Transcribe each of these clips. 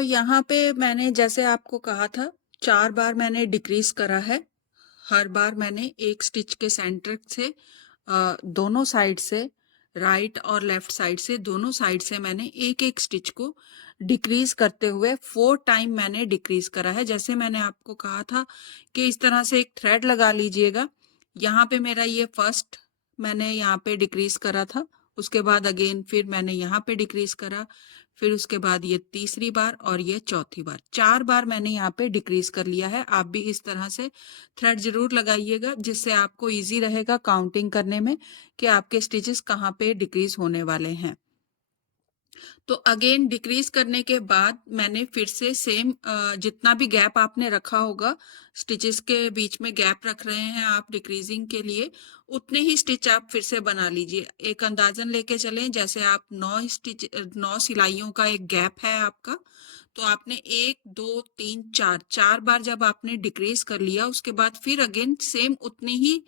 यहाँ पे मैंने जैसे आपको कहा था 4 बार मैंने डिक्रीज करा है। हर बार मैंने एक स्टिच के सेंटर से दोनों साइड से, राइट और लेफ्ट साइड से, दोनों साइड से मैंने एक एक स्टिच को डिक्रीज करते हुए 4 टाइम मैंने डिक्रीज करा है। जैसे मैंने आपको कहा था कि इस तरह से एक थ्रेड लगा लीजिएगा। यहाँ पे मेरा ये फर्स्ट मैंने यहाँ पे डिक्रीज करा था, उसके बाद अगेन फिर मैंने यहाँ पे डिक्रीज करा, फिर उसके बाद ये तीसरी बार और ये चौथी बार। 4 बार मैंने यहाँ पे डिक्रीज कर लिया है। आप भी इस तरह से थ्रेड जरूर लगाइएगा, जिससे आपको इजी रहेगा काउंटिंग करने में कि आपके स्टिचेस कहाँ पे डिक्रीज होने वाले हैं। तो अगेन डिक्रीज करने के बाद मैंने फिर से सेम जितना भी गैप आपने रखा होगा, स्टिचेस के बीच में गैप रख रहे हैं आप डिक्रीजिंग के लिए, उतने ही स्टिच आप फिर से बना लीजिए। एक अंदाजन लेके चलें, जैसे आप 9 सिलाइयों का एक गैप है आपका, तो आपने 1 2 3 4 बार जब आपने डिक्रीज कर लिया, उसके बाद फिर अगेन सेम उतनी ही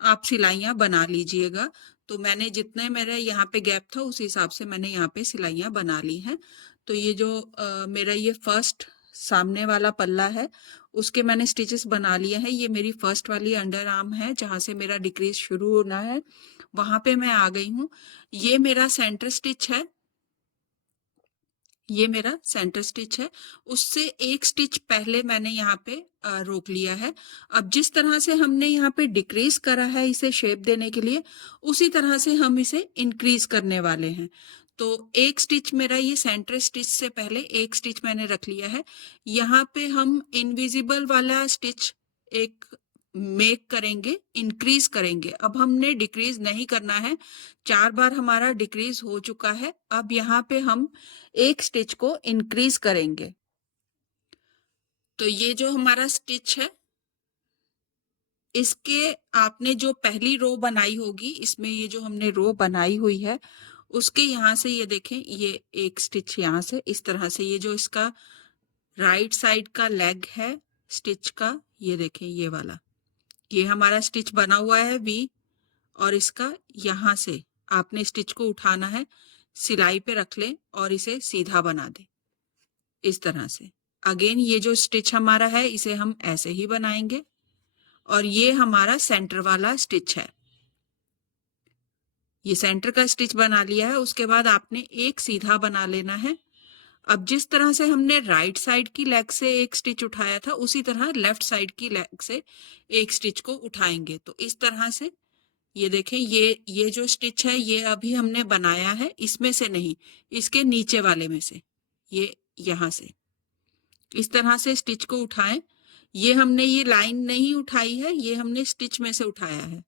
आप सिलाइयां बना लीजिएगा। तो मैंने जितने मेरे यहाँ पे गैप था उस हिसाब से मैंने यहाँ पे सिलाइयां बना ली हैं। तो ये जो मेरा ये फर्स्ट सामने वाला पल्ला है, उसके मैंने स्टिचेस बना लिए हैं। ये मेरी फर्स्ट वाली अंडर आर्म है, जहां से मेरा डिक्रीज शुरू होना है, वहां पे मैं आ गई हूँ। ये मेरा सेंटर स्टिच है, ये मेरा सेंटर स्टिच है। उससे एक स्टिच पहले मैंने यहाँ पे रोक लिया है। अब जिस तरह से हमने यहाँ पे डिक्रीज करा है इसे शेप देने के लिए, उसी तरह से हम इसे इंक्रीज करने वाले हैं। तो एक स्टिच मेरा ये सेंटर स्टिच से पहले एक स्टिच मैंने रख लिया है। यहाँ पे हम इनविजिबल वाला स्टिच एक मेक करेंगे, इंक्रीज करेंगे। अब हमने डिक्रीज नहीं करना है, 4 बार हमारा डिक्रीज हो चुका है। अब यहाँ पे हम एक स्टिच को इंक्रीज करेंगे। तो ये जो हमारा स्टिच है, इसके आपने जो पहली रो बनाई होगी, इसमें ये जो हमने रो बनाई हुई है, उसके यहाँ से ये देखें, ये एक स्टिच यहाँ से इस तरह से, ये जो इसका राइट साइड का लेग है स्टिच का, ये देखें ये वाला, ये हमारा स्टिच बना हुआ है वी, और इसका यहाँ से आपने स्टिच को उठाना है, सिलाई पे रख लें और इसे सीधा बना दें इस तरह से। अगेन ये जो स्टिच हमारा है इसे हम ऐसे ही बनाएंगे, और ये हमारा सेंटर वाला स्टिच है। ये सेंटर का स्टिच बना लिया है। उसके बाद आपने एक सीधा बना लेना है। अब जिस तरह से हमने राइट साइड की लेग से एक स्टिच उठाया था, उसी तरह लेफ्ट साइड की लेग से एक स्टिच को उठाएंगे। तो इस तरह से ये देखें, ये जो स्टिच है ये अभी हमने बनाया है, इसमें से नहीं, इसके नीचे वाले में से, ये यहाँ से इस तरह से स्टिच को उठाएं। ये हमने ये लाइन नहीं उठाई है, ये हमने स्टिच में से उठाया है।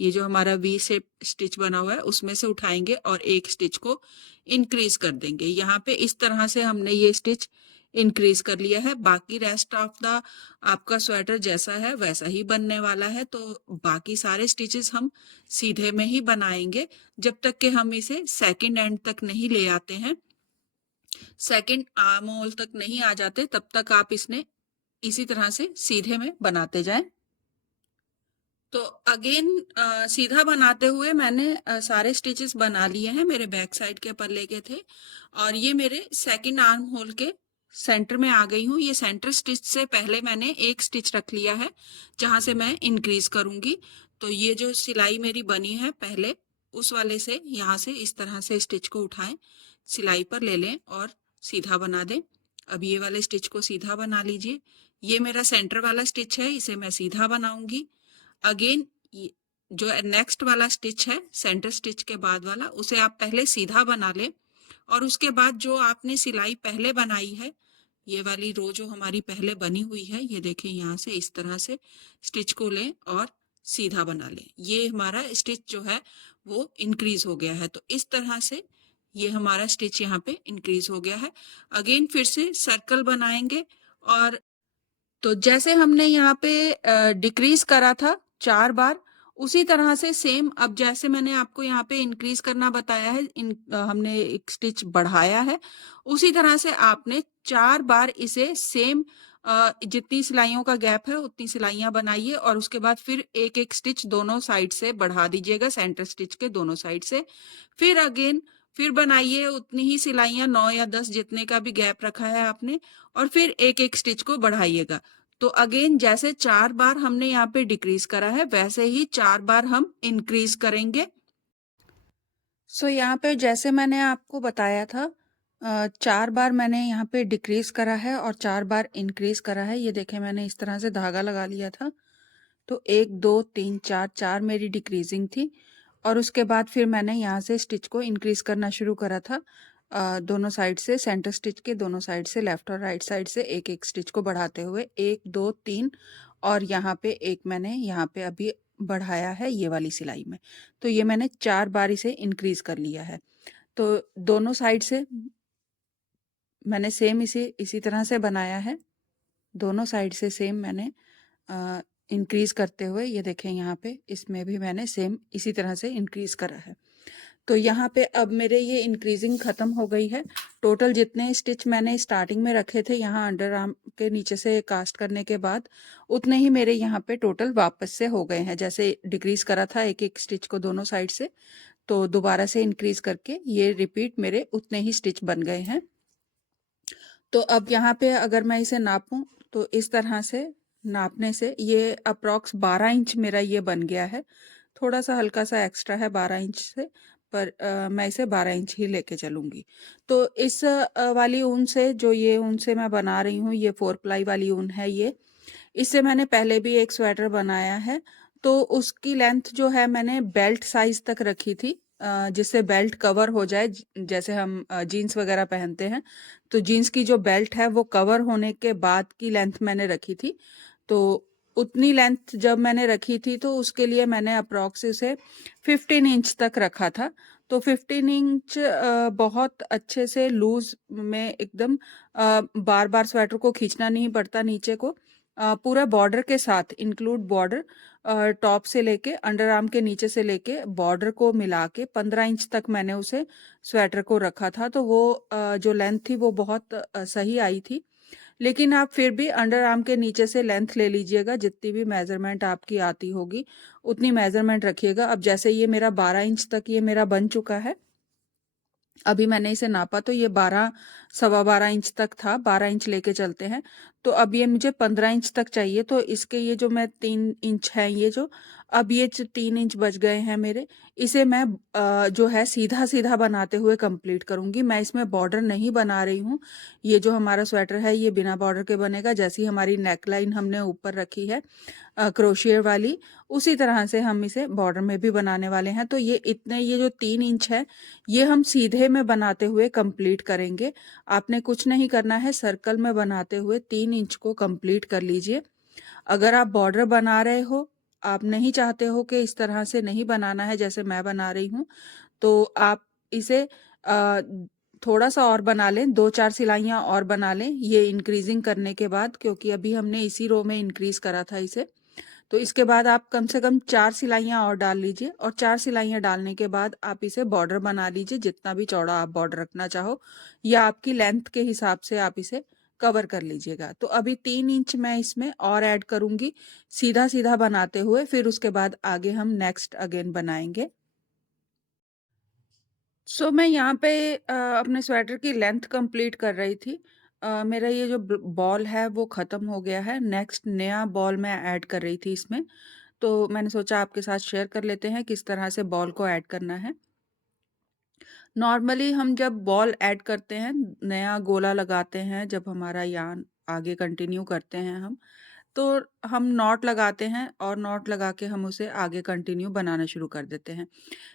ये जो हमारा वी शेप स्टिच बना हुआ है उसमें से उठाएंगे और एक स्टिच को इंक्रीज कर देंगे। यहाँ पे इस तरह से हमने ये स्टिच इंक्रीज कर लिया है। बाकी रेस्ट ऑफ द आपका स्वेटर जैसा है वैसा ही बनने वाला है। तो बाकी सारे स्टिचेस हम सीधे में ही बनाएंगे, जब तक कि हम इसे सेकंड एंड तक नहीं ले आते हैं, सेकंड आर्म होल तक नहीं आ जाते, तब तक आप इसने इसी तरह से सीधे में बनाते जाएं। तो अगेन सीधा बनाते हुए मैंने सारे स्टिचेस बना लिए हैं, मेरे बैक साइड के पल्ले के थे, और ये मेरे सेकंड आर्म होल के सेंटर में आ गई हूँ। ये सेंटर स्टिच से पहले मैंने एक स्टिच रख लिया है जहां से मैं इंक्रीज करूंगी। तो ये जो सिलाई मेरी बनी है पहले, उस वाले से यहाँ से इस तरह से स्टिच को उठाएं, सिलाई पर ले लें और सीधा बना दें। अब ये वाले स्टिच को सीधा बना लीजिए। ये मेरा सेंटर वाला स्टिच है, इसे मैं सीधा बनाऊंगी। अगेन जो नेक्स्ट वाला स्टिच है सेंटर स्टिच के बाद वाला, उसे आप पहले सीधा बना लें, और उसके बाद जो आपने सिलाई पहले बनाई है, ये वाली रो जो हमारी पहले बनी हुई है, ये देखें, यहाँ से इस तरह से स्टिच को लें और सीधा बना लें। ये हमारा स्टिच जो है वो इंक्रीज हो गया है। तो इस तरह से ये हमारा स्टिच यहाँ पे इंक्रीज हो गया है। अगेन फिर से सर्कल बनाएंगे, और तो जैसे हमने यहाँ पे डिक्रीज करा था 4 बार, उसी तरह से सेम, अब जैसे मैंने आपको यहाँ पे इंक्रीज करना बताया है, हमने एक स्टिच बढ़ाया है, उसी तरह से आपने 4 बार इसे सेम जितनी सिलाइयों का गैप है उतनी सिलाइयां बनाइए, और उसके बाद फिर एक स्टिच दोनों साइड से बढ़ा दीजिएगा, सेंटर स्टिच के दोनों साइड से। फिर अगेन फिर बनाइए उतनी ही सिलाइयाँ, 9 या 10 जितने का भी गैप रखा है आपने, और फिर एक एक स्टिच को बढ़ाइएगा। तो अगेन जैसे 4 बार हमने यहाँ पे डिक्रीज करा है, वैसे ही 4 बार हम इंक्रीज करेंगे। सो यहाँ पे जैसे मैंने आपको बताया था, 4 बार मैंने यहाँ पे डिक्रीज करा है और 4 बार इंक्रीज करा है। ये देखें, मैंने इस तरह से धागा लगा लिया था। तो 1 2 3 4, 4 मेरी डिक्रीजिंग थी, और उसके बाद फिर मैंने यहाँ से स्टिच को इंक्रीज करना शुरू करा था। दोनों साइड से, सेंटर स्टिच के दोनों साइड से, लेफ्ट और राइट साइड से एक एक स्टिच को बढ़ाते हुए 1 2 3, और यहाँ पे एक मैंने यहाँ पे अभी बढ़ाया है ये वाली सिलाई में। तो ये मैंने 4 बार इसे इंक्रीज कर लिया है। तो दोनों साइड से मैंने सेम इसी तरह से बनाया है। दोनों साइड से सेम मैंने इंक्रीज करते हुए, ये देखें यहाँ पे इसमें भी मैंने सेम इसी तरह से इंक्रीज करा है। तो यहाँ पे अब मेरे ये इंक्रीजिंग ख़त्म हो गई है। टोटल जितने स्टिच मैंने स्टार्टिंग में रखे थे यहाँ अंडर आर्म के नीचे से कास्ट करने के बाद, उतने ही मेरे यहाँ पे टोटल वापस से हो गए हैं। जैसे डिक्रीज करा था एक एक स्टिच को दोनों साइड से, तो दोबारा से इंक्रीज करके ये रिपीट मेरे उतने ही स्टिच बन गए हैं। तो अब यहाँ पे अगर मैं इसे नापूं तो इस तरह से नापने से ये अप्रॉक्स 12 इंच मेरा ये बन गया है। थोड़ा सा हल्का सा एक्स्ट्रा है 12 इंच से, पर मैं इसे 12 इंच ही लेके चलूँगी। तो इस वाली ऊन से, जो ये ऊन से मैं बना रही हूँ, ये 4 प्लाई वाली ऊन है ये। इससे मैंने पहले भी एक स्वेटर बनाया है, तो उसकी लेंथ जो है मैंने बेल्ट साइज़ तक रखी थी, जिससे बेल्ट कवर हो जाए। जैसे हम जीन्स वगैरह पहनते हैं, तो जीन्स की जो बेल्ट है वो कवर होने के बाद की लेंथ मैंने रखी थी। तो उतनी लेंथ जब मैंने रखी थी तो उसके लिए मैंने अप्रॉक्स इसे 15 इंच तक रखा था। तो 15 इंच बहुत अच्छे से लूज़ में एकदम बार-बार स्वेटर को खींचना नहीं पड़ता नीचे को। पूरा बॉर्डर के साथ इंक्लूड बॉर्डर, टॉप से लेके अंडर आर्म के नीचे से लेके बॉर्डर को मिला के 15 इंच तक मैंने उसे स्वेटर को रखा था। तो वो जो लेंथ थी वो बहुत सही आई थी। लेकिन आप फिर भी अंडर आर्म के नीचे से लेंथ ले लीजिएगा, जितनी भी मेज़रमेंट आपकी आती होगी उतनी मेज़रमेंट रखिएगा। अब जैसे ये मेरा 12 इंच तक ये मेरा बन चुका है। अभी मैंने इसे नापा तो ये 12 सवा 12 इंच तक था, 12 इंच लेके चलते हैं। तो अब ये मुझे 15 इंच तक चाहिए, तो इसके ये जो मैं 3 इंच है ये जो, अब ये 3 इंच बच गए हैं मेरे, इसे मैं जो है सीधा-सीधा बनाते हुए कंप्लीट करूँगी। मैं इसमें बॉर्डर नहीं बना रही हूँ। ये जो हमारा स्वेटर है ये बिना बॉर्डर के बनेगा, जैसी हमारी नेक लाइन हमने ऊपर रखी है क्रोशियर वाली, उसी तरह से हम इसे बॉर्डर में भी बनाने वाले हैं। तो ये इतने, ये जो 3 इंच है ये हम सीधे में बनाते हुए कंप्लीट करेंगे। आपने कुछ नहीं करना है, सर्कल में बनाते हुए 3 इंच को कंप्लीट कर लीजिए। अगर आप बॉर्डर बना रहे हो, आप नहीं चाहते हो कि इस तरह से नहीं बनाना है जैसे मैं बना रही हूँ, तो आप इसे थोड़ा सा और बना लें, 2-4 सिलाइयाँ और बना लें ये इंक्रीजिंग करने के बाद, क्योंकि अभी हमने इसी रो में इंक्रीज करा था इसे। तो इसके बाद आप कम से कम 4 सिलाइयाँ और डाल लीजिए, और 4 सिलाइयाँ डालने के बाद आप इसे बॉर्डर बना लीजिए, जितना भी चौड़ा आप बॉर्डर रखना चाहो, या आपकी लेंथ के हिसाब से आप इसे कवर कर लीजिएगा। तो अभी 3 इंच मैं इसमें और ऐड करूँगी सीधा-सीधा बनाते हुए, फिर उसके बाद आगे हम नेक्स्ट अगेन बनाएँगे। सो मैं यहाँ पे अपने स्वेटर की लेंथ कंप्लीट कर रही थी। मेरा ये जो बॉल है वो ख़त्म हो गया है। नेक्स्ट नया बॉल मैं ऐड कर रही थी इसमें। तो मैंने सोचा आपके साथ शेयर कर लेते हैं किस तरह से बॉल को ऐड करना है। नॉर्मली हम जब बॉल ऐड करते हैं, नया गोला लगाते हैं, जब हमारा यार्न आगे कंटिन्यू करते हैं हम, तो हम नॉट लगाते हैं और नॉट लगा के हम उसे आगे कंटिन्यू बनाना शुरू कर देते हैं।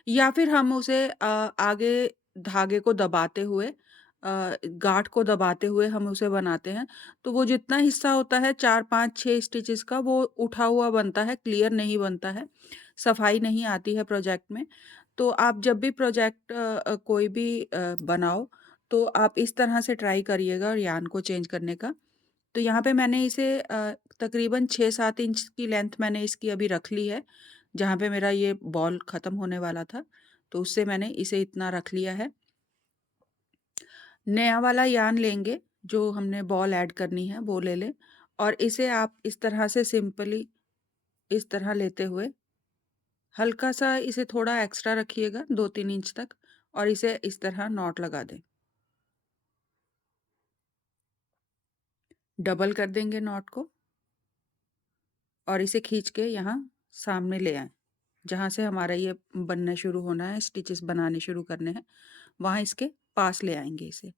या फिर हम उसे आगे धागे को दबाते हुए, गाँठ को दबाते हुए हम उसे बनाते हैं। तो वो जितना हिस्सा होता है 4, 5, 6 स्टिचेज़ का, वो उठा हुआ बनता है, क्लियर नहीं बनता है, सफाई नहीं आती है प्रोजेक्ट में। तो आप जब भी प्रोजेक्ट कोई भी बनाओ, तो आप इस तरह से ट्राई करिएगा और यार्न को चेंज करने का। तो यहाँ पे मैंने इसे तकरीबन 6-7 इंच की लेंथ मैंने इसकी अभी रख ली है, जहाँ पे मेरा ये बॉल ख़त्म होने वाला था, तो उससे मैंने इसे इतना रख लिया है। नया वाला यार्न लेंगे, जो हमने बॉल ऐड करनी है वो ले लें, और इसे आप इस तरह से सिंपली इस तरह लेते हुए हल्का सा इसे थोड़ा एक्स्ट्रा रखिएगा 2-3 इंच तक, और इसे इस तरह नॉट लगा दें। डबल कर देंगे नॉट को और इसे खींच के यहाँ सामने ले आएं, जहाँ से हमारा ये बनना शुरू होना है, स्टिचेस बनाने शुरू करने हैं, वहाँ इसके पास ले आएंगे इसे।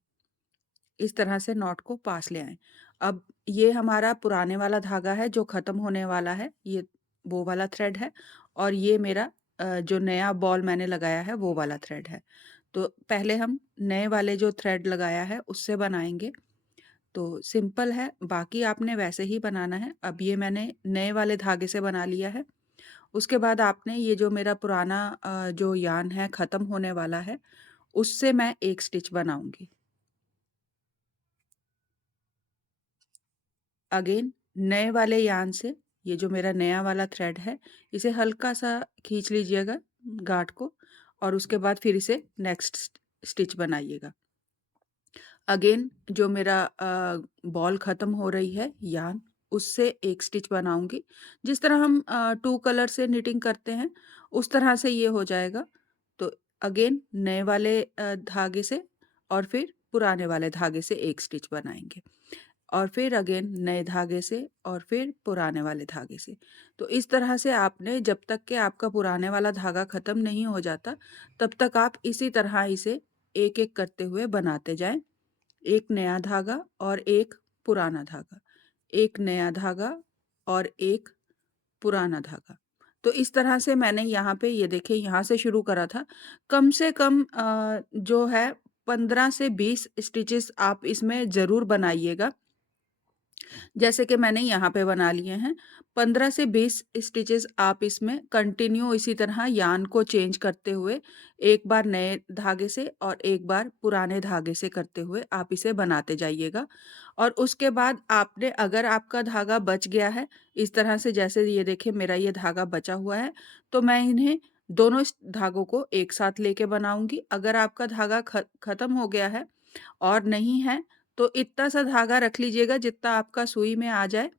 इस तरह से नॉट को पास ले आएं। अब ये हमारा पुराने वाला धागा है जो ख़त्म होने वाला है, ये वो वाला थ्रेड है, और ये मेरा जो नया बॉल मैंने लगाया है वो वाला थ्रेड है। तो पहले हम नए वाले जो थ्रेड लगाया है उससे बनाएंगे। तो सिंपल है, बाकी आपने वैसे ही बनाना है। अब ये मैंने नए वाले धागे से बना लिया है। उसके बाद आपने ये जो मेरा पुराना जो यार्न है ख़त्म होने वाला है, उससे मैं एक स्टिच बनाऊंगी। अगेन नए वाले यार्न से ये जो मेरा नया वाला थ्रेड है, इसे हल्का सा खींच लीजिएगा गांठ को, और उसके बाद फिर इसे नेक्स्ट स्टिच बनाइएगा। अगेन जो मेरा बॉल ख़त्म हो रही है यार्न, उससे एक स्टिच बनाऊंगी। जिस तरह हम 2 कलर से निटिंग करते हैं उस तरह से ये हो जाएगा। तो अगेन नए वाले धागे से और फिर पुराने वाले धागे से एक स्टिच बनाएंगे, और फिर अगेन नए धागे से और फिर पुराने वाले धागे से। तो इस तरह से आपने, जब तक कि आपका पुराने वाला धागा ख़त्म नहीं हो जाता, तब तक आप इसी तरह इसे एक-एक करते हुए बनाते जाएं। एक नया धागा और एक पुराना धागा, एक नया धागा और एक पुराना धागा। तो इस तरह से मैंने यहाँ पे ये देखिए यहाँ से शुरू करा था। कम से कम जो है 15 से 20 स्टिचेस आप इसमें ज़रूर बनाइएगा। जैसे कि मैंने यहाँ पे बना लिए हैं 15 से 20 स्टिचेस। आप इसमें कंटिन्यू इसी तरह यार्न को चेंज करते हुए, एक बार नए धागे से और एक बार पुराने धागे से करते हुए आप इसे बनाते जाइएगा। और उसके बाद आपने, अगर आपका धागा बच गया है इस तरह से, जैसे ये देखिए मेरा ये धागा बचा हुआ है, तो मैं इन्हें दोनों धागों को एक साथ लेके बनाऊंगी। अगर आपका धागा खत्म हो गया है और नहीं है, तो इतना सा धागा रख लीजिएगा जितना आपका सुई में आ जाए।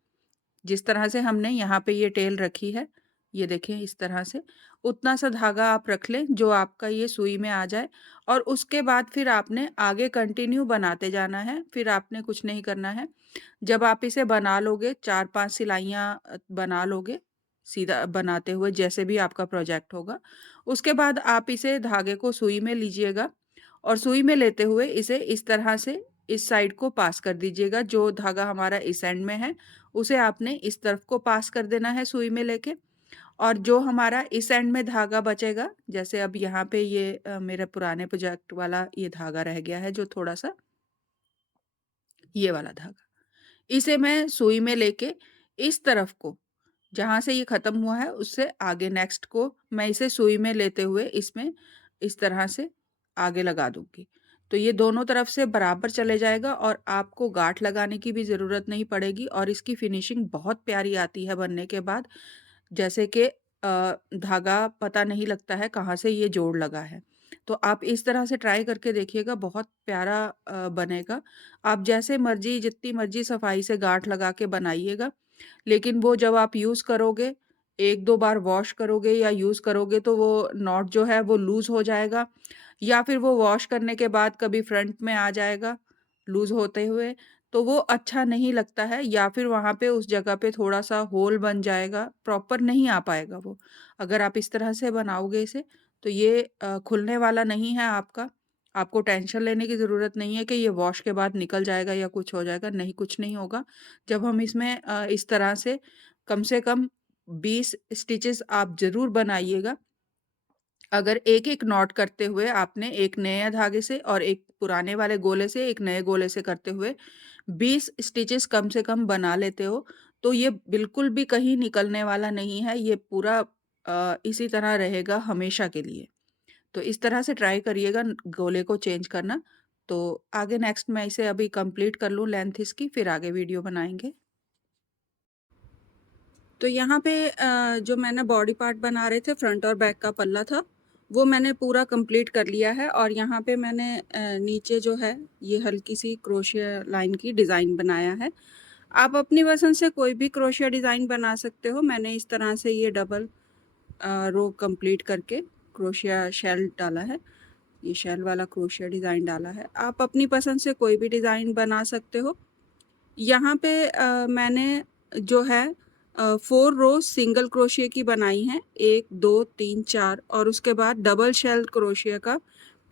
जिस तरह से हमने यहाँ पे ये टेल रखी है, ये देखें इस तरह से, उतना सा धागा आप रख लें जो आपका ये सुई में आ जाए। और उसके बाद फिर आपने आगे कंटिन्यू बनाते जाना है, फिर आपने कुछ नहीं करना है। जब आप इसे बना लोगे, 4-5 सिलाइयाँ बना लोगे सीधा बनाते हुए, जैसे भी आपका प्रोजेक्ट होगा, उसके बाद आप इसे धागे को सुई में लीजिएगा और सुई में लेते हुए इसे इस तरह से इस साइड को पास कर दीजिएगा। जो धागा हमारा इस एंड में है उसे आपने इस तरफ को पास कर देना है सुई में लेके, और जो हमारा इस एंड में धागा बचेगा, जैसे अब यहाँ पे ये मेरा पुराने प्रोजेक्ट वाला ये धागा रह गया है जो थोड़ा सा, ये वाला धागा, इसे मैं सुई में लेके इस तरफ को, जहाँ से ये ख़त्म हुआ है उससे आगे नेक्स्ट को मैं इसे सुई में लेते हुए इसमें इस तरह से आगे लगा दूंगी। तो ये दोनों तरफ से बराबर चले जाएगा और आपको गांठ लगाने की भी ज़रूरत नहीं पड़ेगी, और इसकी फिनिशिंग बहुत प्यारी आती है बनने के बाद। जैसे कि धागा पता नहीं लगता है कहाँ से ये जोड़ लगा है। तो आप इस तरह से ट्राई करके देखिएगा, बहुत प्यारा बनेगा। आप जैसे मर्जी, जितनी मर्जी सफाई से गांठ लगा के बनाइएगा, लेकिन वो जब आप यूज़ करोगे, 1-2 बार वॉश करोगे या यूज़ करोगे, तो वो नॉट जो है वो लूज़ हो जाएगा, या फिर वो वॉश करने के बाद कभी फ्रंट में आ जाएगा लूज़ होते हुए, तो वो अच्छा नहीं लगता है, या फिर वहाँ पे उस जगह पे थोड़ा-सा होल बन जाएगा, प्रॉपर नहीं आ पाएगा वो। अगर आप इस तरह से बनाओगे इसे, तो ये खुलने वाला नहीं है आपका। आपको टेंशन लेने की ज़रूरत नहीं है कि ये वॉश के बाद निकल जाएगा या कुछ हो जाएगा, नहीं, कुछ नहीं होगा। जब हम इसमें इस तरह से कम 20 स्टिचेस आप ज़रूर बनाइएगा। अगर एक-एक नॉट करते हुए आपने एक नए धागे से और एक पुराने वाले गोले से, एक नए गोले से करते हुए 20 स्टिचेस कम से कम बना लेते हो, तो ये बिल्कुल भी कहीं निकलने वाला नहीं है। ये पूरा इसी तरह रहेगा हमेशा के लिए। तो इस तरह से ट्राई करिएगा गोले को चेंज करना। तो आगे नेक्स्ट मैं इसे अभी कंप्लीट कर लूँ लेंथ इसकी, फिर आगे वीडियो बनाएँगे। तो यहाँ पे जो मैंने बॉडी पार्ट बना रहे थे, फ्रंट और बैक का पल्ला था, वो मैंने पूरा कंप्लीट कर लिया है। और यहाँ पे मैंने नीचे जो है ये हल्की सी क्रोशिया लाइन की डिज़ाइन बनाया है। आप अपनी पसंद से कोई भी क्रोशिया डिज़ाइन बना सकते हो। मैंने इस तरह से ये डबल रो कंप्लीट करके क्रोशिया शेल डाला है। ये शेल वाला क्रोशिया डिज़ाइन डाला है। आप अपनी पसंद से कोई भी डिज़ाइन बना सकते हो। यहाँ पे मैंने जो है 4 रो सिंगल क्रोशिया की बनाई है, 1 2 3 4, और उसके बाद डबल शेल क्रोशिया का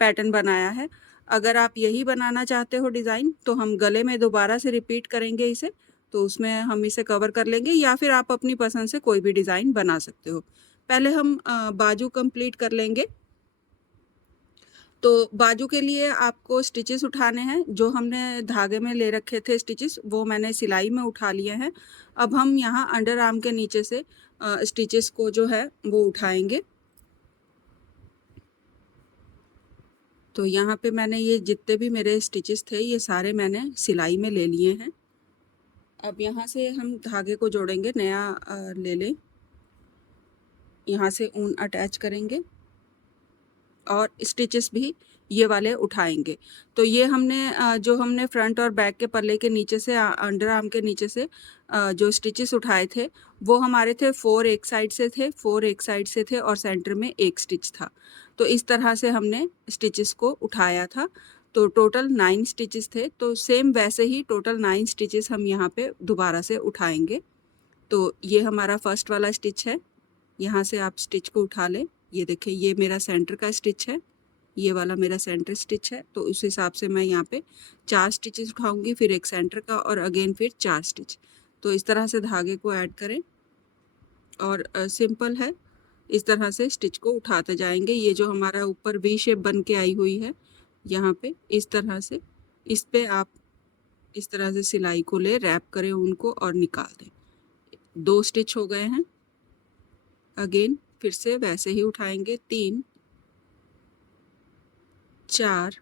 पैटर्न बनाया है। अगर आप यही बनाना चाहते हो डिज़ाइन, तो हम गले में दोबारा से रिपीट करेंगे इसे, तो उसमें हम इसे कवर कर लेंगे, या फिर आप अपनी पसंद से कोई भी डिज़ाइन बना सकते हो। पहले हम बाजू कंप्लीट कर लेंगे। तो बाजू के लिए आपको स्टिचेस उठाने हैं। जो हमने धागे में ले रखे थे स्टिचेस, वो मैंने सिलाई में उठा लिए हैं। अब हम यहाँ अंडर आर्म के नीचे से स्टिचेस को जो है वो उठाएंगे। तो यहाँ पे मैंने ये जितने भी मेरे स्टिचेस थे, ये सारे मैंने सिलाई में ले लिए हैं। अब यहाँ से हम धागे को जोड़ेंगे, नया ले लें। यहाँ से ऊन अटैच करेंगे और स्टिचेस भी ये वाले उठाएंगे। तो ये हमने जो हमने फ्रंट और बैक के पल्ले के नीचे से अंडर आर्म के नीचे से जो स्टिचेस उठाए थे, वो हमारे थे 4 एक साइड से थे, 4 एक साइड से थे, और सेंटर में एक स्टिच था। तो इस तरह से हमने स्टिचेस को उठाया था। तो टोटल 9 स्टिचेस थे। तो सेम वैसे ही टोटल 9 स्टिचेस हम यहाँ पे दोबारा से उठाएंगे। तो ये हमारा फर्स्ट वाला स्टिच है। यहाँ से आप स्टिच को उठा लें। ये देखिए, ये मेरा सेंटर का स्टिच है, ये वाला मेरा सेंटर स्टिच है। तो उस हिसाब से मैं यहाँ पे 4 स्टिचेस उठाऊंगी, फिर एक सेंटर का, और अगेन फिर 4 स्टिच। तो इस तरह से धागे को ऐड करें, और सिंपल है, इस तरह से स्टिच को उठाते जाएंगे। ये जो हमारा ऊपर वी शेप बन के आई हुई है, यहाँ पे इस तरह से, इस पे आप इस तरह से सिलाई को ले, रैप करें उनको और निकाल दें। 2 स्टिच हो गए हैं। अगेन फिर से वैसे ही उठाएंगे, 3 4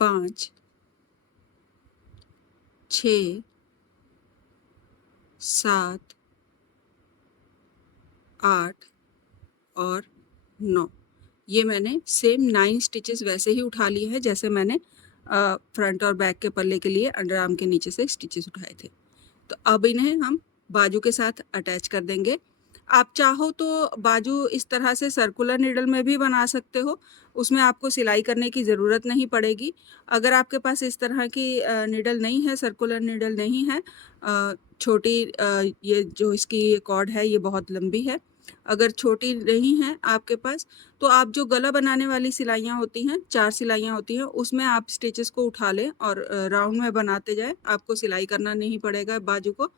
5 6 7 8 और 9। ये मैंने सेम 9 स्टिचेस वैसे ही उठा लिए हैं जैसे मैंने फ्रंट और बैक के पल्ले के लिए अंडर आर्म के नीचे से स्टिचेस उठाए थे। तो अब इन्हें हम बाजू के साथ अटैच कर देंगे। आप चाहो तो बाजू इस तरह से सर्कुलर नीडल में भी बना सकते हो, उसमें आपको सिलाई करने की ज़रूरत नहीं पड़ेगी। अगर आपके पास इस तरह की नीडल नहीं है, सर्कुलर नीडल नहीं है, छोटी ये जो इसकी कॉर्ड है ये बहुत लंबी है, अगर छोटी नहीं है आपके पास, तो आप जो गला बनाने वाली सिलाइयाँ होती हैं, 4 सिलाइयाँ होती हैं, उसमें आप स्टिचेस को उठा लें और राउंड में बनाते जाएं। आपको सिलाई करना नहीं पड़ेगा बाजू को।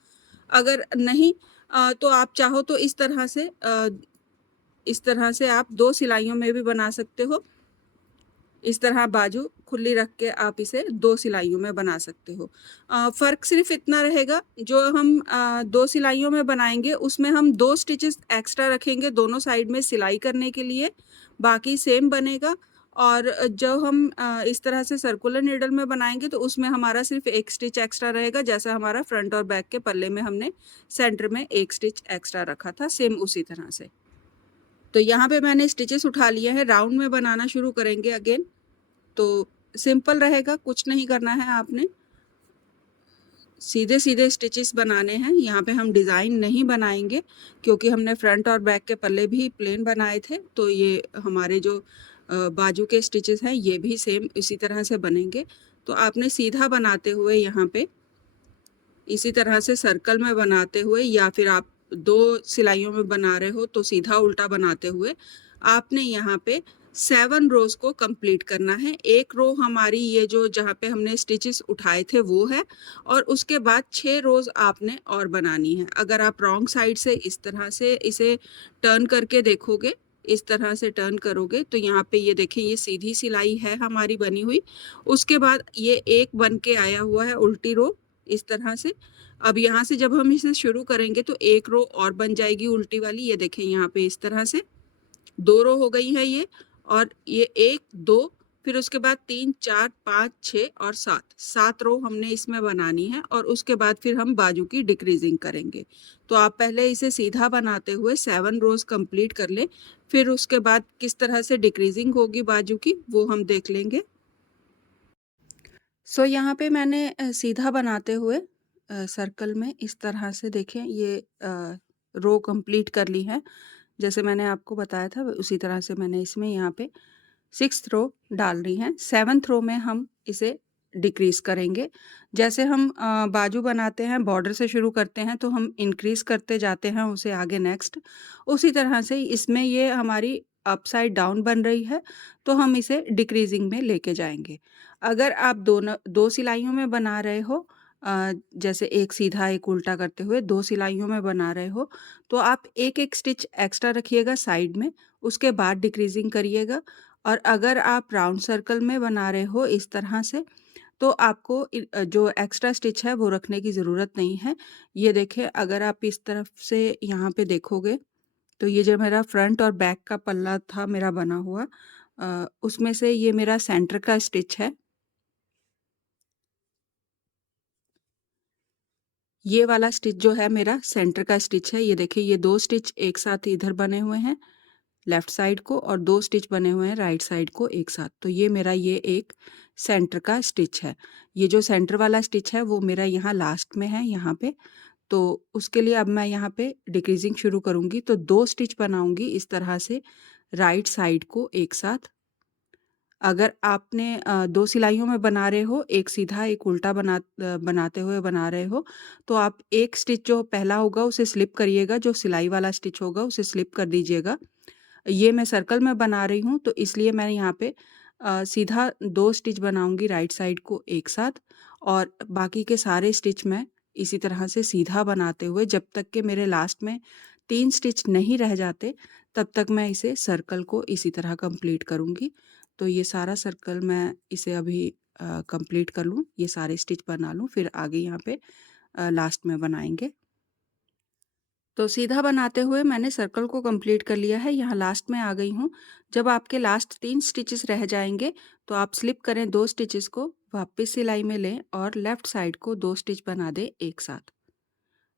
अगर नहीं तो आप चाहो तो इस तरह से आप 2 सिलाइयों में भी बना सकते हो। इस तरह बाजू खुली रख के आप इसे 2 सिलाइयों में बना सकते हो। फ़र्क सिर्फ इतना रहेगा, जो हम 2 सिलाइयों में बनाएंगे उसमें हम 2 स्टिचेस एक्स्ट्रा रखेंगे दोनों साइड में सिलाई करने के लिए, बाकी सेम बनेगा। और जब हम इस तरह से सर्कुलर नीडल में बनाएंगे तो उसमें हमारा सिर्फ एक स्टिच एक्स्ट्रा रहेगा, जैसा हमारा फ्रंट और बैक के पल्ले में हमने सेंटर में एक स्टिच एक्स्ट्रा रखा था, सेम उसी तरह से। तो यहाँ पे मैंने स्टिचेस उठा लिए हैं, राउंड में बनाना शुरू करेंगे अगेन। तो सिंपल रहेगा, कुछ नहीं करना है आपने, सीधे सीधे स्टिचेस बनाने हैं। यहाँ पे हम डिज़ाइन नहीं बनाएंगे क्योंकि हमने फ्रंट और बैक के पल्ले भी प्लेन बनाए थे। तो ये हमारे जो बाजू के स्टिचेस हैं ये भी सेम इसी तरह से बनेंगे। तो आपने सीधा बनाते हुए यहाँ पे इसी तरह से सर्कल में बनाते हुए, या फिर आप 2 सिलाइयों में बना रहे हो तो सीधा उल्टा बनाते हुए आपने यहाँ पे 7 रोज को कंप्लीट करना है। एक रो हमारी ये जो जहाँ पे हमने स्टिचेस उठाए थे वो है, और उसके बाद 6 रोज आपने और बनानी है। अगर आप रॉन्ग साइड से इस तरह से इसे टर्न करके देखोगे, इस तरह से टर्न करोगे, तो यहाँ पे ये देखिए, ये सीधी सिलाई है हमारी बनी हुई। उसके बाद ये एक बन के आया हुआ है उल्टी रो इस तरह से। अब यहाँ से जब हम इसे शुरू करेंगे तो एक रो और बन जाएगी उल्टी वाली। ये देखें यहाँ पे इस तरह से 2 रो हो गई है ये, और ये 1 2, फिर उसके बाद 3 4 5 6 और 7 रो हमने इसमें बनानी है, और उसके बाद फिर हम बाजू की डिक्रीजिंग करेंगे। तो आप पहले इसे सीधा बनाते हुए 7 रोज कंप्लीट कर लें, फिर उसके बाद किस तरह से डिक्रीजिंग होगी बाजू की वो हम देख लेंगे। सो यहाँ पे मैंने सीधा बनाते हुए सर्कल में इस तरह से देखें, ये रो कंप्लीट कर ली है। जैसे मैंने आपको बताया था उसी तरह से मैंने इसमें यहाँ पे 6th रो डाल रही हैं। 7th रो में हम इसे डिक्रीज़ करेंगे। जैसे हम बाजू बनाते हैं, बॉर्डर से शुरू करते हैं तो हम इंक्रीज़ करते जाते हैं उसे आगे नेक्स्ट। उसी तरह से इसमें ये हमारी अपसाइड डाउन बन रही है, तो हम इसे डिक्रीज़िंग में लेके जाएँगे। अगर आप दोनों 2 सिलाइयों में बना रहे हो, जैसे एक सीधा एक उल्टा करते हुए 2 सिलाइयों में बना रहे हो, तो आप 1-1 स्टिच एक्स्ट्रा रखिएगा साइड में, उसके बाद डिक्रीज़िंग करिएगा। और अगर आप राउंड सर्कल में बना रहे हो इस तरह से, तो आपको जो एक्स्ट्रा स्टिच है वो रखने की ज़रूरत नहीं है। ये देखिए, अगर आप इस तरफ से यहाँ पे देखोगे, तो ये जो मेरा फ्रंट और बैक का पल्ला था मेरा बना हुआ, उसमें से ये मेरा सेंटर का स्टिच है। ये वाला स्टिच जो है मेरा सेंटर का स्टिच है। ये देखिए, ये 2 स्टिच एक साथ इधर बने हुए हैं लेफ्ट साइड को, और 2 स्टिच बने हुए हैं राइट साइड को एक साथ। तो ये मेरा ये एक सेंटर का स्टिच है। ये जो सेंटर वाला स्टिच है वो मेरा यहाँ लास्ट में है यहाँ पे। तो उसके लिए अब मैं यहाँ पे डिक्रीजिंग शुरू करूँगी, तो 2 स्टिच बनाऊँगी इस तरह से राइट साइड को एक साथ। अगर आपने 2 सिलाइयों में बना रहे हो, एक सीधा एक उल्टा बनाते हुए बना रहे हो, तो आप एक स्टिच जो पहला होगा उसे स्लिप करिएगा, जो सिलाई वाला स्टिच होगा उसे स्लिप कर दीजिएगा। ये मैं सर्कल में बना रही हूँ, तो इसलिए मैं यहाँ पे सीधा 2 स्टिच बनाऊँगी राइट साइड को एक साथ, और बाकी के सारे स्टिच मैं इसी तरह से सीधा बनाते हुए जब तक कि मेरे लास्ट में 3 स्टिच नहीं रह जाते, तब तक मैं इसे सर्कल को इसी तरह कंप्लीट करूँगी। तो ये सारा सर्कल मैं इसे अभी कंप्लीट कर लूँ, ये सारे स्टिच बना लूँ, फिर आगे यहाँ पे लास्ट में बनाएँगे। तो सीधा बनाते हुए मैंने सर्कल को कंप्लीट कर लिया है, यहाँ लास्ट में आ गई हूँ। जब आपके लास्ट 3 स्टिचेस रह जाएँगे, तो आप स्लिप करें 2 स्टिचेस को, वापस सिलाई में लें और लेफ्ट साइड को 2 स्टिच बना दें एक साथ।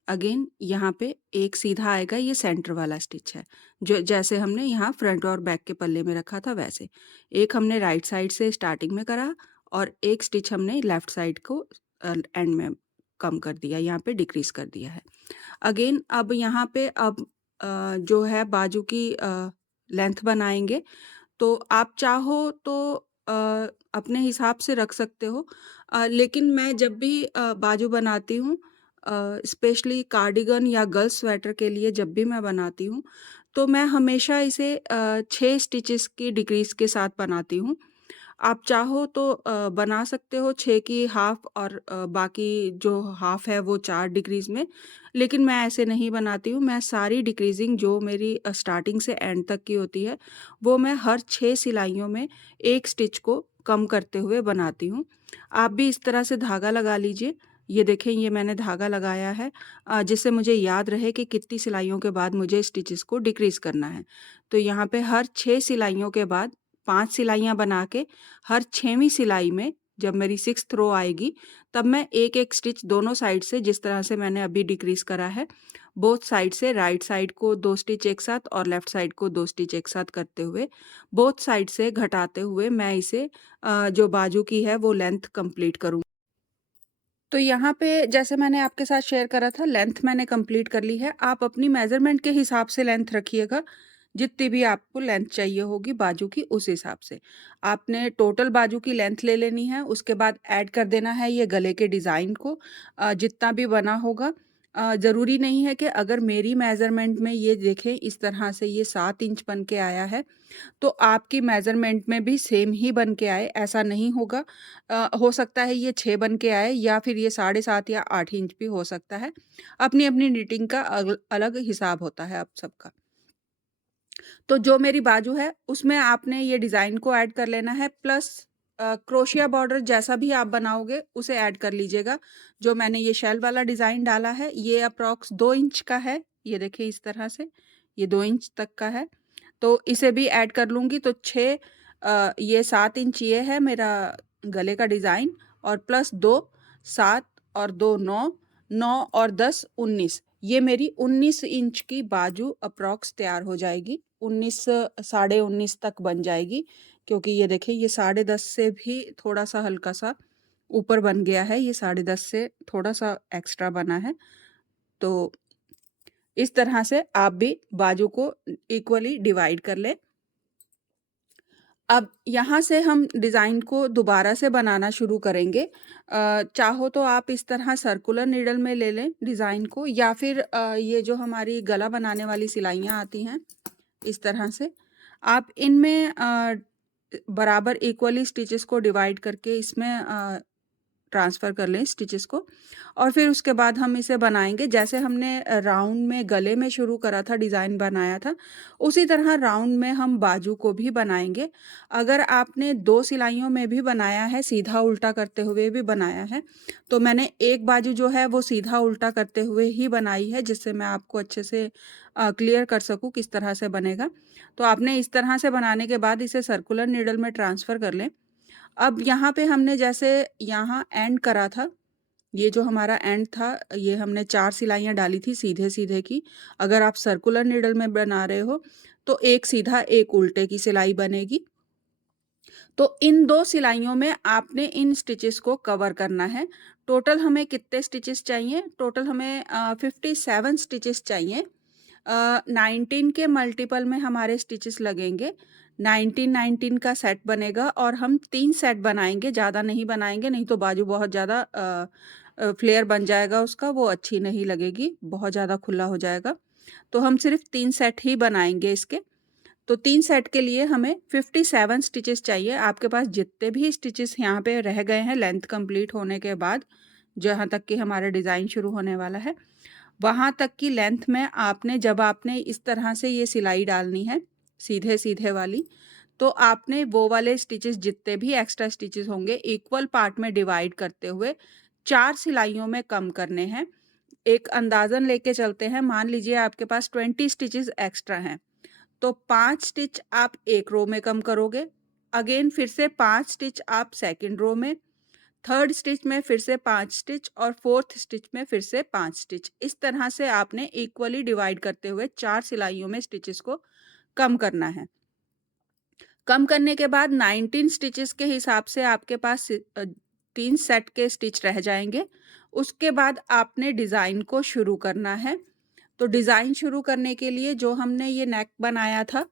अगेन यहाँ पे एक सीधा आएगा, ये सेंटर वाला स्टिच है, जो जैसे हमने यहाँ फ्रंट और बैक के पल्ले में रखा था वैसे। एक हमने राइट साइड से स्टार्टिंग में करा, और एक स्टिच हमने लेफ्ट साइड को एंड में कम कर दिया, यहाँ पे डिक्रीज़ कर दिया है। अगेन अब यहाँ पे अब जो है बाजू की लेंथ बनाएँगे, तो आप चाहो तो अपने हिसाब से रख सकते हो। लेकिन मैं जब भी बाजू बनाती हूँ, स्पेशली कार्डिगन या गर्ल्स स्वेटर के लिए जब भी मैं बनाती हूँ, तो मैं हमेशा इसे 6 स्टिचेस की डिक्रीज़ के साथ बनाती हूँ। आप चाहो तो बना सकते हो 6 की हाफ़, और बाकी जो हाफ़ है वो 4 डिक्रीज़ में, लेकिन मैं ऐसे नहीं बनाती हूँ। मैं सारी डिक्रीज़िंग जो मेरी स्टार्टिंग से एंड तक की होती है, वो मैं हर 6 सिलाइयों में 1 स्टिच को कम करते हुए बनाती हूँ। आप भी इस तरह से धागा लगा लीजिए। ये देखें, ये मैंने धागा लगाया है, जिससे मुझे याद रहे कि कितनी सिलाइयों के बाद मुझे स्टिचेस को डिक्रीज़ करना है। तो यहाँ पे हर 6 सिलाइयों के बाद 5 सिलाइयाँ बना के, हर 6वीं सिलाई में जब मेरी 6th रो आएगी, तब मैं एक-एक स्टिच दोनों साइड से, जिस तरह से मैंने अभी डिक्रीज़ करा है, बोथ साइड से राइट साइड को 2 स्टिच एक साथ और लेफ्ट साइड को 2 स्टिच एक साथ करते हुए, बोथ साइड से घटाते हुए मैं इसे जो बाजू की है वो लेंथ कंप्लीट करूँ। तो यहाँ पे जैसे मैंने आपके साथ शेयर करा था, लेंथ मैंने कंप्लीट कर ली है। आप अपनी मेज़रमेंट के हिसाब से लेंथ रखिएगा, जितनी भी आपको लेंथ चाहिए होगी बाजू की उस हिसाब से। आपने टोटल बाजू की लेंथ ले लेनी है, उसके बाद ऐड कर देना है ये गले के डिज़ाइन को, जितना भी बना होगा। ज़रूरी नहीं है कि अगर मेरी मेज़रमेंट में ये देखें इस तरह से ये 7 इंच बन के आया है, तो आपकी मेज़रमेंट में भी सेम ही बन के आए, ऐसा नहीं होगा। हो सकता है ये 6 बन के आए, या फिर ये 7.5 या 8 इंच भी हो सकता है। अपनी-अपनी निटिंग का अलग हिसाब होता है आप सबका। तो जो मेरी बाजू है, उसमें आपने ये डिज़ाइन को ऐड कर लेना है, प्लस क्रोशिया बॉर्डर जैसा भी आप बनाओगे, उसे ऐड कर लीजिएगा। जो मैंने ये शेल वाला डिज़ाइन डाला है, ये अप्रॉक्स 2 इंच का है। ये देखिए इस तरह से, ये 2 इंच तक का है। तो इसे भी ऐड कर लूँगी, तो 6 ये 7 इंच ये है मेरा गले का डिज़ाइन, और प्लस 2 7 और 2 9, 9 और 10 19, ये मेरी 19 इंच की बाजू अप्रॉक्स तैयार हो जाएगी। 19 साढ़े 19 तक बन जाएगी, क्योंकि ये देखिए ये 10.5 से भी थोड़ा-सा हल्का-सा ऊपर बन गया है, ये 10.5 से थोड़ा-सा एक्स्ट्रा बना है। तो इस तरह से आप भी बाजू को इक्वली डिवाइड कर लें। अब यहाँ से हम डिज़ाइन को दोबारा से बनाना शुरू करेंगे। चाहो तो आप इस तरह सर्कुलर नीडल में ले लें डिज़ाइन को, या फिर ये जो हमारी गला बनाने वाली सिलाइयाँ आती हैं, इस तरह से आप इनमें बराबर इक्वली स्टिचेस को डिवाइड करके इसमें ट्रांसफ़र कर लें स्टिचेस को, और फिर उसके बाद हम इसे बनाएंगे। जैसे हमने राउंड में गले में शुरू करा था, डिज़ाइन बनाया था, उसी तरह राउंड में हम बाजू को भी बनाएंगे। अगर आपने 2 सिलाइयों में भी बनाया है, सीधा उल्टा करते हुए भी बनाया है, तो मैंने एक बाजू जो है वो सीधा उल्टा करते हुए ही बनाई है, जिससे मैं आपको अच्छे से क्लियर कर सकूँ किस तरह से बनेगा। तो आपने इस तरह से बनाने के बाद इसे सर्कुलर नीडल में ट्रांसफ़र कर लें। अब यहाँ पे हमने जैसे यहाँ एंड करा था, ये जो हमारा एंड था, ये हमने 4 सिलाइयाँ डाली थी सीधे-सीधे की। अगर आप सर्कुलर नीडल में बना रहे हो, तो एक सीधा, एक उल्टे की सिलाई बनेगी। तो इन 2 सिलाइयों में आपने इन स्टिचेस को कवर करना है। टोटल हमें कितने स्टिचेस चाहिए? टोटल हमें 57 स्टिचेस चाहिए। 19 के मल्टीपल में हमारे स्टिचेस लगेंगे। 19 का सेट बनेगा और हम 3 सेट बनाएँगे, ज़्यादा नहीं बनाएँगे, नहीं तो बाजू बहुत ज़्यादा फ्लेयर बन जाएगा उसका, वो अच्छी नहीं लगेगी, बहुत ज़्यादा खुला हो जाएगा। तो हम सिर्फ़ 3 सेट ही बनाएँगे इसके। तो 3 सेट के लिए हमें 57 स्टिचेस चाहिए। आपके पास जितने भी स्टिचेस यहाँ पे रह गए हैं लेंथ कंप्लीट होने के बाद, जहाँ तक कि हमारा डिज़ाइन शुरू होने वाला है, वहाँ तक की लेंथ में आपने, जब आपने इस तरह से ये सिलाई डालनी है, सीधे-सीधे वाली, तो आपने वो वाले स्टिचेस जितने भी एक्स्ट्रा स्टिचेस होंगे इक्वल पार्ट में डिवाइड करते हुए 4 सिलाइयों में कम करने हैं। एक अंदाज़न लेके चलते हैं, मान लीजिए आपके पास 20 स्टिचेस एक्स्ट्रा हैं, तो 5 स्टिच आप एक रो में कम करोगे, अगेन फिर से 5 स्टिच आप सेकंड रो में, थर्ड स्टिच में फिर से 5 स्टिच और फोर्थ स्टिच में फिर से 5 स्टिच। इस तरह से आपने इक्वली डिवाइड करते हुए 4 सिलाइयों में स्टिचेस को कम करना है। कम करने के बाद 19 स्टिचेस के हिसाब से आपके पास 3 सेट के स्टिच रह जाएंगे। उसके बाद आपने डिज़ाइन को शुरू करना है। तो डिज़ाइन शुरू करने के लिए जो हमने ये नेक बनाया था,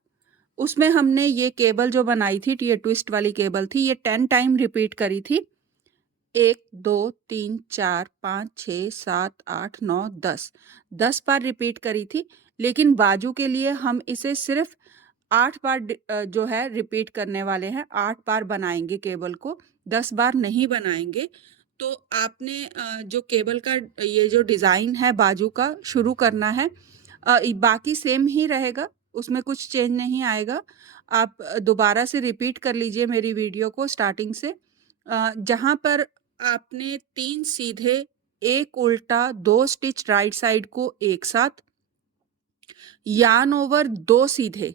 उसमें हमने ये केबल जो बनाई थी, ये ट्विस्ट वाली केबल थी, ये 10 टाइम रिपीट करी थी। 1, 2, 3, 4, 5, 6, 7, 8, 9, 10, 10 बार रिपीट करी थी। लेकिन बाजू के लिए हम इसे सिर्फ 8 बार जो है रिपीट करने वाले हैं, 8 बार बनाएंगे केबल को, 10 बार नहीं बनाएंगे। तो आपने जो केबल का ये जो डिज़ाइन है बाजू का शुरू करना है, बाकी सेम ही रहेगा, उसमें कुछ चेंज नहीं आएगा। आप दोबारा से रिपीट कर लीजिए मेरी वीडियो को स्टार्टिंग से। जहाँ पर आपने 3 सीधे, 1 उल्टा, 2 स्टिच राइट साइड को एक साथ, यार्न ओवर 2 सीधे,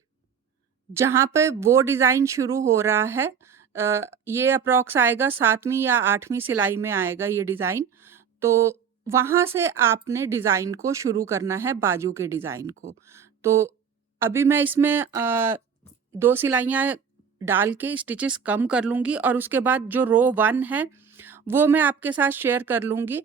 जहाँ पे वो डिज़ाइन शुरू हो रहा है, ये अप्रॉक्स आएगा 7वीं या 8वीं सिलाई में आएगा ये डिज़ाइन। तो वहाँ से आपने डिज़ाइन को शुरू करना है, बाजू के डिज़ाइन को। तो अभी मैं इसमें 2 सिलाइयाँ डाल के स्टिचेस कम कर लूँगी और उसके बाद जो रो 1 है, वो मैं आपके साथ शेयर कर लूँगी।